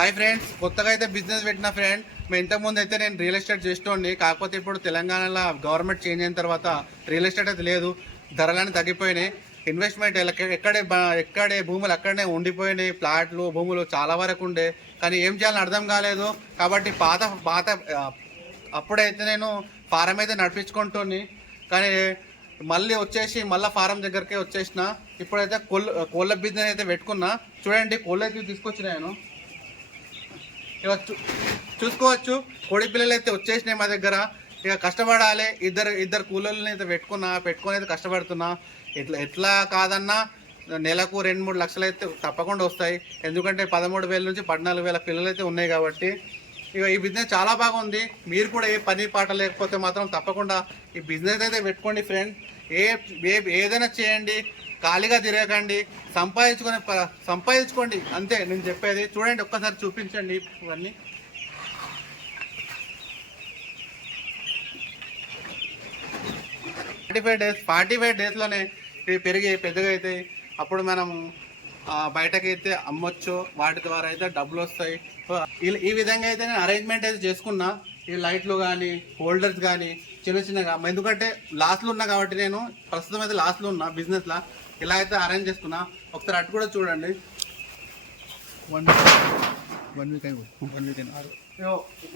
Hi friends కొత్తగా అయితే business పెట్టిన ఫ్రెండ్ మేము ఇంతకుముందు అయితే నేను రియల్ ఎస్టేట్ చేస్తుండే కాకపోతే ఇప్పుడు తెలంగాణలో గవర్నమెంట్ చేంజ్ అయిన తర్వాత రియల్ ఎస్టేట్ అయితే లేదు. ధరలన్నీ తగ్గిపోయినాయి. ఇన్వెస్ట్మెంట్ ఎక్కడే ఎక్కడే భూములు అక్కడనే ఉండిపోయినాయి. ప్లాట్లు భూములు చాలా వరకు ఉండే. కానీ ఏం చేయాలని అర్థం కాలేదు. కాబట్టి పాత పాత అప్పుడైతే నేను ఫారం అయితే నడిపించుకుంటుని కానీ మళ్ళీ వచ్చేసి మళ్ళీ ఫారం దగ్గరికి వచ్చేసిన. ఇప్పుడైతే కోళ్ళ కోళ్ళ బిజినెస్ అయితే పెట్టుకున్నా. చూడండి కోళ్ళు అయితే తీసుకొచ్చిన నేను. ఇక చూసుకోవచ్చు. కోడి పిల్లలు అయితే వచ్చేసినాయి మా దగ్గర. ఇక కష్టపడాలి. ఇద్దరు ఇద్దరు కూలీలని అయితే పెట్టుకున్నా పెట్టుకొని అయితే కష్టపడుతున్నా. ఎట్లా ఎట్లా కాదన్నా నెలకు రెండు మూడు లక్షలు అయితే తప్పకుండా వస్తాయి. ఎందుకంటే పదమూడు వేల నుంచి పద్నాలుగు వేల పిల్లలు అయితే ఉన్నాయి కాబట్టి. ఇక ఈ బిజినెస్ చాలా బాగుంది. మీరు కూడా ఏ పని పాట లేకపోతే మాత్రం తప్పకుండా ఈ బిజినెస్ అయితే పెట్టుకోండి ఫ్రెండ్ ఏ- ఏదైనా చేయండి. ఖాళీగా తిరగకండి. సంపాదించుకొని సంపాదించుకోండి. అంతే నేను చెప్పేది. చూడండి ఒక్కసారి చూపించండి ఇవన్నీ. Forty five days forty five డేస్లోనే ఇవి పెరిగి పెద్దగా అవుతాయి అప్పుడు మనము బయటకైతే బయటకి అయితే అమ్మొచ్చు. వాటి ద్వారా అయితే డబ్బులు వస్తాయి. ఈ- ఈ విధంగా అయితే నేను అరేంజ్మెంట్ అయితే చేసుకున్నా. ఈ లైట్లు కానీ హోల్డర్స్ కానీ చిన్న చిన్నగా. ఎందుకంటే లాస్ట్లో ఉన్నా కాబట్టి నేను ప్రస్తుతం అయితే లాస్ట్లో ఉన్నా బిజినెస్లో. ఇలా అయితే అరేంజ్ చేసుకున్నా ఒకసారి అటు కూడా చూడండి. One one week one week అయినా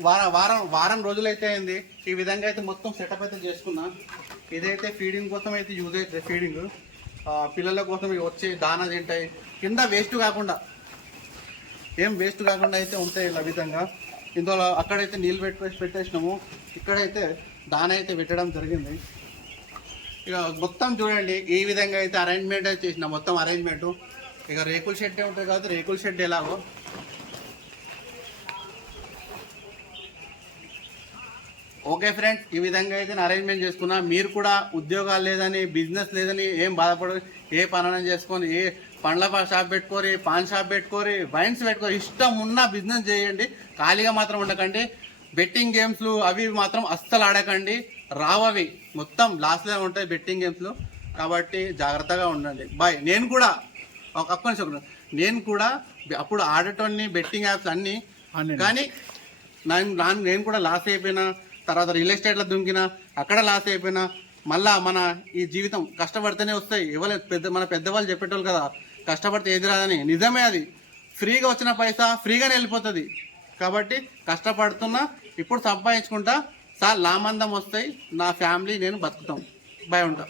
వారం వారం వారం రోజులు అయితే అయింది. ఈ విధంగా అయితే మొత్తం సెటప్ అయితే చేసుకున్నా. ఇదైతే ఫీడింగ్ కోసం అయితే యూజ్ అవుతుంది ఫీడింగ్ పిల్లల కోసం వచ్చి దానా తింటాయి. కింద వేస్ట్ కాకుండా ఏం వేస్ట్ కాకుండా అయితే ఉంటాయి ఇలా విధంగా. ఇందులో అక్కడైతే నీళ్ళు పెట్టుకొని పెట్టేసినాము. ఇక్కడైతే దాన అయితే పెట్టడం జరిగింది. ఇక మొత్తం చూడండి ఈ విధంగా అయితే అరేంజ్మెంట్ చేసిన మొత్తం అరేంజ్మెంట్ ఇక రేకుల షెడ్ ఉంటుంది కాబట్టి రేకుల షెడ్ ఎలాగో. ఓకే ఫ్రెండ్స్ ఈ విధంగా అయితే నేను అరేంజ్మెంట్ చేసుకున్నా. మీరు కూడా ఉద్యోగాలు లేదని బిజినెస్ లేదని ఏం బాధపడదు ఏ పనులను చేసుకొని ఏ పండ్ల పా- షాప్ పెట్టుకోరి పాన్ షాప్ పెట్టుకోరి వైన్స్ పెట్టుకోరి ఇష్టం ఉన్న బిజినెస్ చేయండి. ఖాళీగా మాత్రం ఉండకండి. బెట్టింగ్ గేమ్స్లు అవి మాత్రం అస్సలు ఆడకండి. రావవి. మొత్తం లాస్ట్లో ఉంటాయి బెట్టింగ్ గేమ్స్లు కాబట్టి జాగ్రత్తగా ఉండండి. బాయ్ నేను కూడా ఒక నిమిషం. నేను కూడా అప్పుడు ఆడటోన్ని బెట్టింగ్ యాప్స్ అన్నీ. కానీ నేను నేను కూడా లాస్ అయిపోయినా తర్వాత రియల్ ఎస్టేట్లో దుంకినా అక్కడ లాస్ అయిపోయినా మళ్ళా మన ఈ జీవితం కష్టపడితేనే వస్తాయి. ఎవరు పెద్ద మన పెద్దవాళ్ళు చెప్పేటోళ్ళు కదా కష్టపడితే ఏది రాదని. నిజమే అది. ఫ్రీగా వచ్చిన పైసా ఫ్రీగానే వెళ్ళిపోతుంది. కాబట్టి కష్టపడుతున్నా ఇప్పుడు సంపాదించుకుంటా సార్ లామందం వస్తాయి. నా ఫ్యామిలీ నేను బతుకుతాం. భయం ఉంటాం.